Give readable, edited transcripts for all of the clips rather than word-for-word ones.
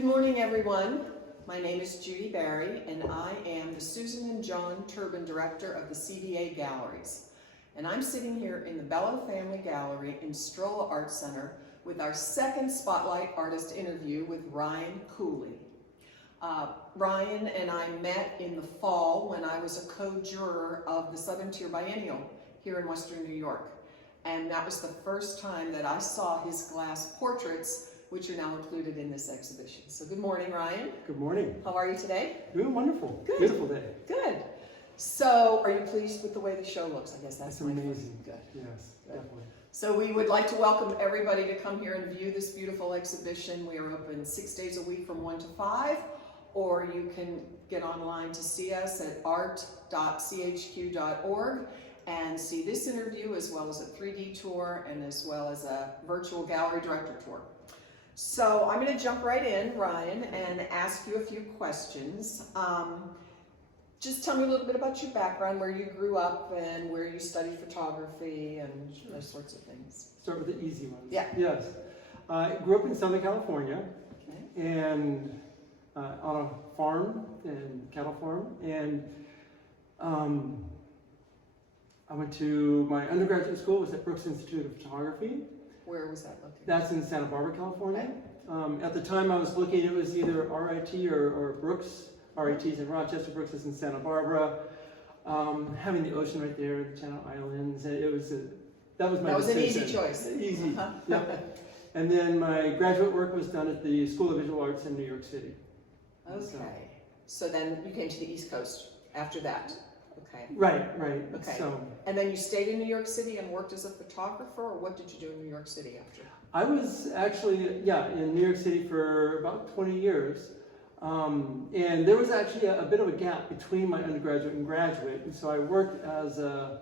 Good morning, everyone. My name is Judy Barie, and I am the Susan and John Turben Director of the CVA Galleries. And I'm sitting here in the Bello Family Gallery in Strolla Art Center with our second Spotlight Artist interview with Ryann Cooley. Ryann and I met in the fall when I was a co-juror of the Southern Tier Biennial here in Western New York. And that was the first time that I saw his glass portraits, which are now included in this exhibition. So good morning, Ryann. Good morning. How are you today? Doing wonderful. Good. Beautiful day. Good. So are you pleased with the way the show looks? I guess that's amazing. Good. Yes, Good. definitely. So we would like to welcome everybody to come here and view this beautiful exhibition. We are open 6 days a week from 1 to 5, or you can get online to see us at art.chq.org and see this interview as well as a 3D tour and as well as a virtual gallery director tour. So I'm going to jump right in, Ryann, and ask you a few questions. Just tell me a little bit about your background, where you grew up and where you studied photography and those sorts of things. Start with the easy ones. Yeah. Yes. I grew up in Southern California Okay. and on a farm, cattle farm, and I went to my undergraduate school was at Brooks Institute of Photography. Where was that located? That's in Santa Barbara, California. Okay. At the time I was looking, it was either RIT or Brooks. RIT's in Rochester, Brooks is in Santa Barbara. Having the ocean right there, the Channel Islands, it was that was my decision. An easy choice. Easy. Yep. And then my graduate work was done at the School of Visual Arts in New York City. Okay. So then you came to the East Coast after that. Okay. Right. Okay. So And then you stayed in New York City and worked as a photographer, or what did you do in New York City after? I was actually, in New York City for about 20 years. And there was actually a bit of a gap between my undergraduate and graduate. And so I worked as a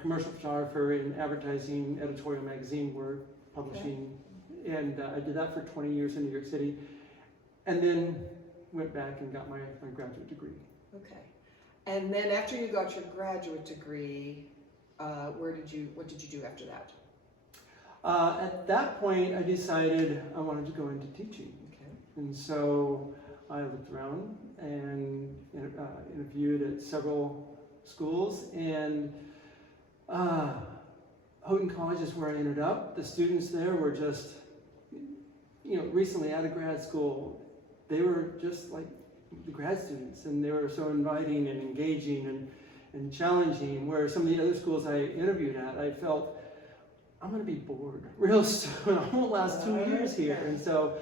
commercial photographer in advertising, editorial magazine work, publishing. Okay. And I did that for 20 years in New York City. And then went back and got my graduate degree. Okay. And then after you got your graduate degree, what did you do after that? At that point, I decided I wanted to go into teaching. Okay. And so I looked around and interviewed at several schools, and Houghton College is where I ended up. The students there were just, recently out of grad school. They were just like the grad students, and they were so inviting and engaging and challenging, where some of the other schools I interviewed at, I felt, I'm going to be bored real soon. I won't last 2 years here. And so,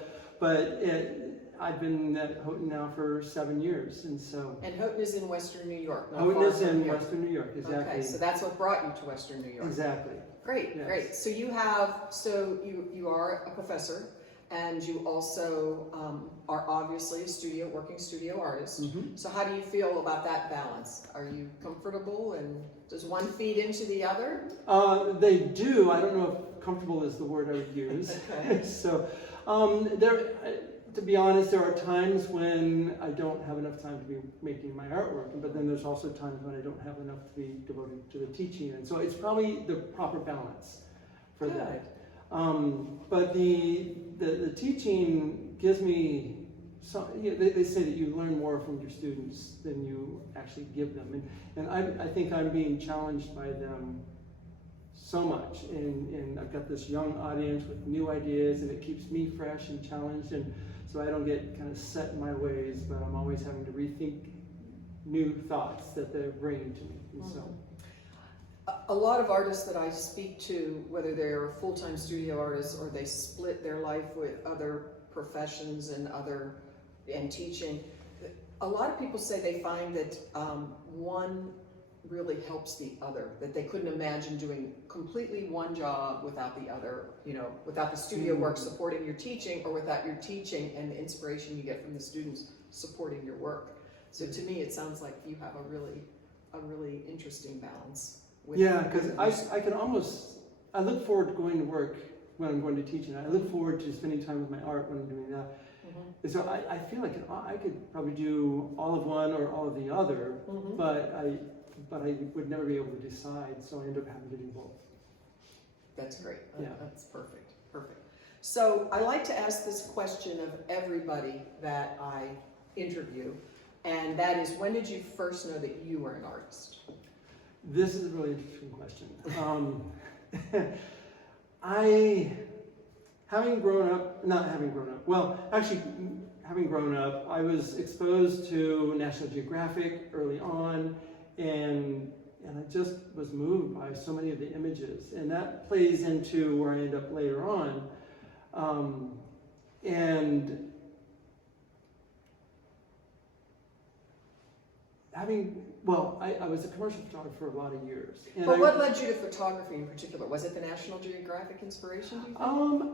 I've been at Houghton now for 7 years, and so. And Houghton is in Western New York. Houghton is in Western New York, exactly. Okay, so that's what brought you to Western New York. Exactly. Great, Yes. great. So you are a professor, and you also are obviously a working studio artist. Mm-hmm. So how do you feel about that balance? Are you comfortable, and does one feed into the other? They do. I don't know if comfortable is the word I would use. Okay. So, to be honest, there are times when I don't have enough time to be making my artwork, but then there's also times when I don't have enough to be devoted to the teaching, and so it's probably the proper balance for Good. that. But the teaching gives me some. They say that you learn more from your students than you actually give them, and I think I'm being challenged by them so much, and I've got this young audience with new ideas, and it keeps me fresh and challenged, and so I don't get kind of set in my ways, but I'm always having to rethink new thoughts that they're bringing to me. And so, a lot of artists that I speak to, whether they're full-time studio artists or they split their life with other professions and teaching, a lot of people say they find that one really helps the other, that they couldn't imagine doing completely one job without the other, without the studio work supporting your teaching, or without your teaching and the inspiration you get from the students supporting your work. So to me, it sounds like you have a really interesting balance. because I look forward to going to work when I'm going to teach, and I look forward to spending time with my art when I'm doing that. Mm-hmm. And so I feel like I could probably do all of one or all of the other, mm-hmm. but I would never be able to decide, so I end up having to do both. That's great. Yeah. That's perfect. So I like to ask this question of everybody that I interview, and that is, when did you first know that you were an artist? This is a really interesting question. Having grown up, I was exposed to National Geographic early on, and I just was moved by so many of the images, and that plays into where I end up later on. I was a commercial photographer for a lot of years. But what led you to photography in particular? Was it the National Geographic inspiration, do you think?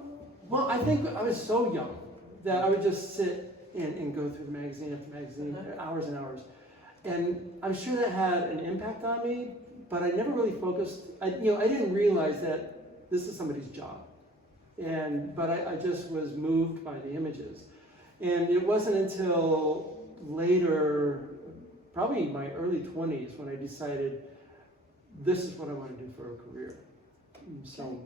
Well, I think I was so young that I would just sit and go through magazine after magazine, hours and hours. And I'm sure that had an impact on me, but I never really focused. I didn't realize that this is somebody's job. But I just was moved by the images. And it wasn't until later, probably my early 20s, when I decided this is what I want to do for a career. So,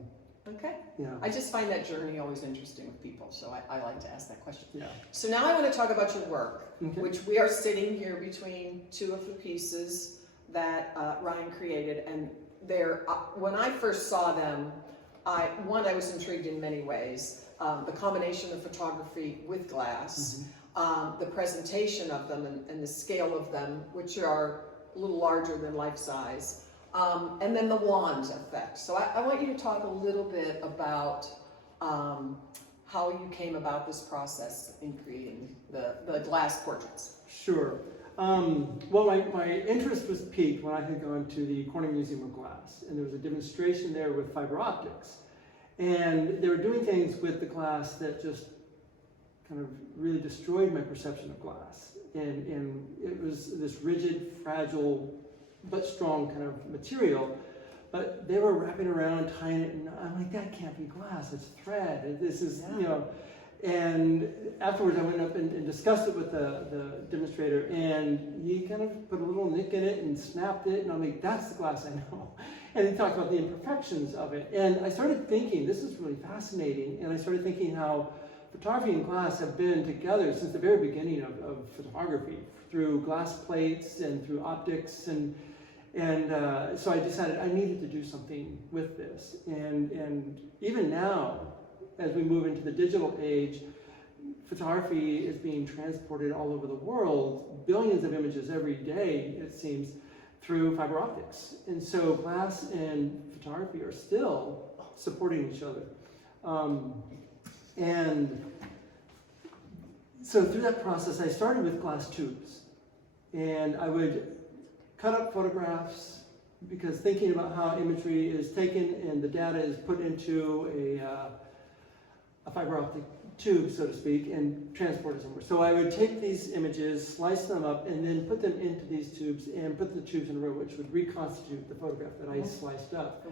okay. Yeah. I just find that journey always interesting with people, so I like to ask that question. Yeah. So now I want to talk about your work, Okay. which we are sitting here between two of the pieces that Ryann created, and when I first saw them, I was intrigued in many ways. The combination of photography with glass, the presentation of them and the scale of them, which are a little larger than life size, and then the wand effect. So I want you to talk a little bit about how you came about this process in creating the glass portraits. Sure. Well, my interest was piqued when I had gone to the Corning Museum of Glass, and there was a demonstration there with fiber optics. And they were doing things with the glass that just kind of really destroyed my perception of glass. And it was this rigid, fragile, but strong kind of material. But they were wrapping around, tying it, and I'm like, that can't be glass, it's thread. This is, And afterwards I went up and discussed it with the demonstrator, and he kind of put a little nick in it and snapped it, and I'm like, that's the glass I know. And he talked about the imperfections of it. And I started thinking, this is really fascinating, and I started thinking how photography and glass have been together since the very beginning of photography, through glass plates and through optics, and so I decided I needed to do something with this. And even now, as we move into the digital age, photography is being transported all over the world, billions of images every day, it seems, through fiber optics. And so glass and photography are still supporting each other. And so through that process, I started with glass tubes. And I would cut up photographs, because thinking about how imagery is taken and the data is put into a fiber optic tube, so to speak, and transported somewhere. So I would take these images, slice them up, and then put them into these tubes and put the tubes in a row, which would reconstitute the photograph that I sliced up.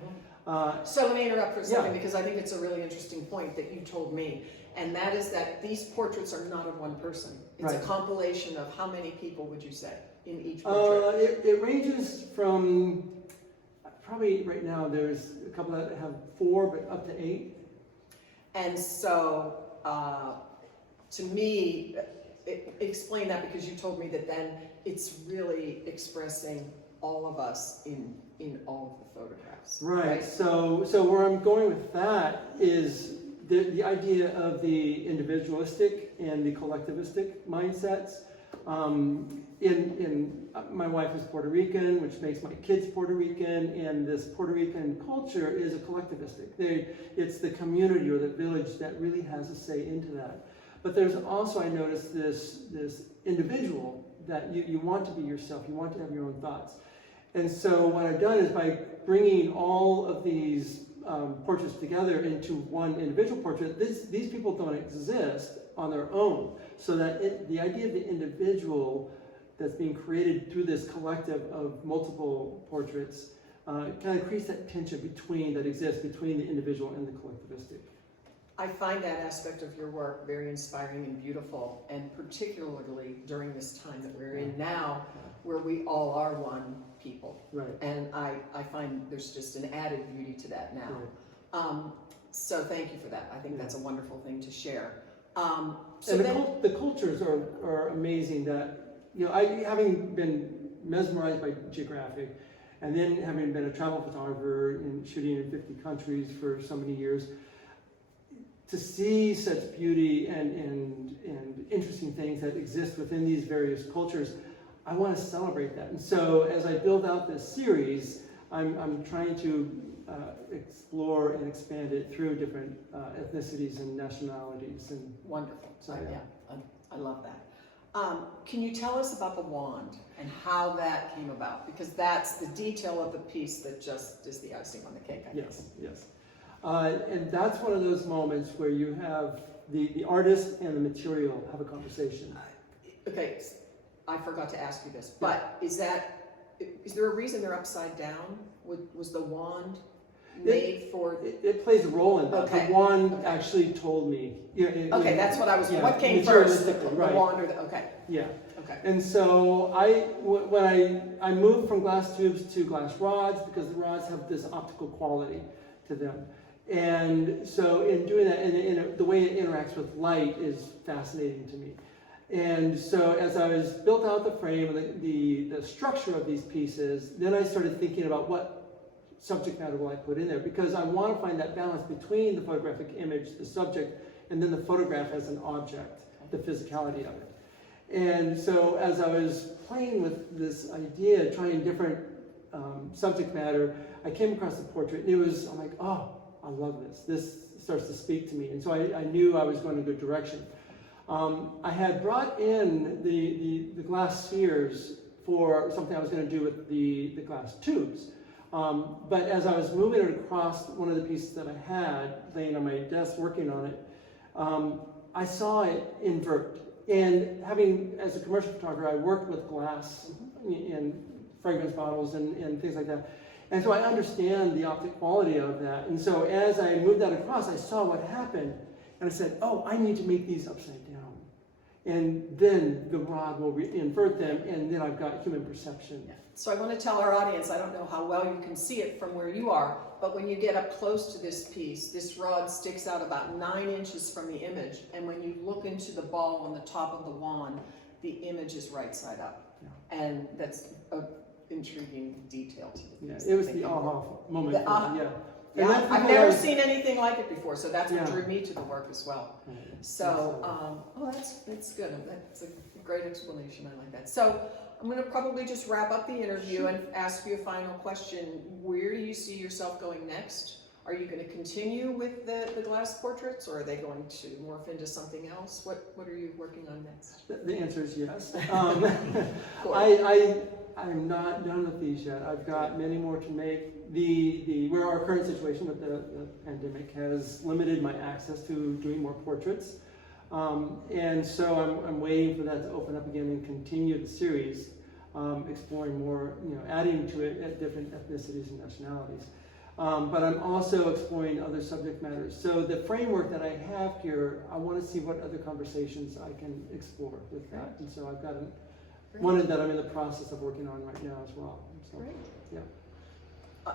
So let me interrupt for a second, because I think it's a really interesting point that you told me, and that is that these portraits are not of one person. It's a compilation of how many people would you say in each portrait? It ranges from, probably right now there's a couple that have 4, but up to 8. And so, to me, explain that, because you told me that then it's really expressing all of us in all of the photographs. Right. So where I'm going with that is the idea of the individualistic and the collectivistic mindsets. My wife is Puerto Rican, which makes my kids Puerto Rican, and this Puerto Rican culture is a collectivistic. It's the community or the village that really has a say into that. But there's also, I noticed, this individual that you want to be yourself, you want to have your own thoughts. And so what I've done is, by bringing all of these portraits together into one individual portrait, these people don't exist on their own. So that the idea of the individual that's being created through this collective of multiple portraits kind of creates that tension that exists between the individual and the collectivistic. I find that aspect of your work very inspiring and beautiful, and particularly during this time that we're in now, where we all are one people. Right. And I find there's just an added beauty to that now. Right. So thank you for that. I think that's a wonderful thing to share. The cultures are amazing. That, you know, having been mesmerized by geographic, and then having been a travel photographer and shooting in 50 countries for so many years, to see such beauty and interesting things that exist within these various cultures, I want to celebrate that. And so as I build out this series, I'm trying to explore and expand it through different ethnicities and nationalities. And wonderful. So, I love that. Can you tell us about the wand and how that came about? Because that's the detail of the piece that just is the icing on the cake, I guess. Yes. And that's one of those moments where you have the artist and the material have a conversation. Okay, I forgot to ask you this, but is there a reason they're upside down? Was the wand made for? It plays a role in that. Okay. The wand actually told me. Okay, that's what I was. Yeah, what came first? The right. wand or the? Okay. Yeah. Okay. And so when I moved from glass tubes to glass rods, because the rods have this optical quality to them. And so in doing that, and the way it interacts with light is fascinating to me. And so as I was built out the frame and the structure of these pieces, then I started thinking about what subject matter will I put in there, because I want to find that balance between the photographic image, the subject, and then the photograph as an object, the physicality of it. And so as I was playing with this idea, trying different subject matter, I came across the portrait, and I'm like, oh, I love this. This starts to speak to me. And so I knew I was going in a good direction. I had brought in the glass spheres for something I was going to do with the glass tubes. But as I was moving it across one of the pieces that I had laying on my desk working on it, I saw it invert. And as a commercial photographer, I worked with glass and fragrance bottles and things like that. And so I understand the optic quality of that. And so as I moved that across, I saw what happened. And I said, oh, I need to make these upside down. And then the rod will invert them, and then I've got human perception. Yeah. So I want to tell our audience, I don't know how well you can see it from where you are, but when you get up close to this piece, this rod sticks out about 9 inches from the image. And when you look into the ball on the top of the wand, the image is right side up. Yeah. And that's an intriguing detail to the piece. Yeah, it was the aha moment. Yeah, I've never seen anything like it before, so that's what drew me to the work as well. Right. So, that's good. That's a great explanation. I like that. So, I'm going to probably just wrap up the interview and ask you a final question. Where do you see yourself going next? Are you going to continue with the glass portraits, or are they going to morph into something else? What are you working on next? The answer is yes. Cool. I'm not done with these yet. I've got many more to make. Where our current situation with the pandemic has limited my access to doing more portraits. And so I'm waiting for that to open up again and continue the series, exploring more, adding to it at different ethnicities and nationalities. But I'm also exploring other subject matters. So the framework that I have here, I want to see what other conversations I can explore with that. And so I've got one that I'm in the process of working on right now as well. So, Great. Yeah.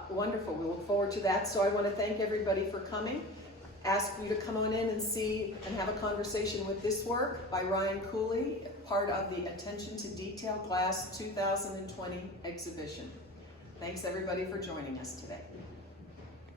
Wonderful. We look forward to that. So I want to thank everybody for coming. Ask you to come on in and see and have a conversation with this work by Ryann Cooley, part of the Attention to Detail Glass 2020 exhibition. Thanks everybody for joining us today.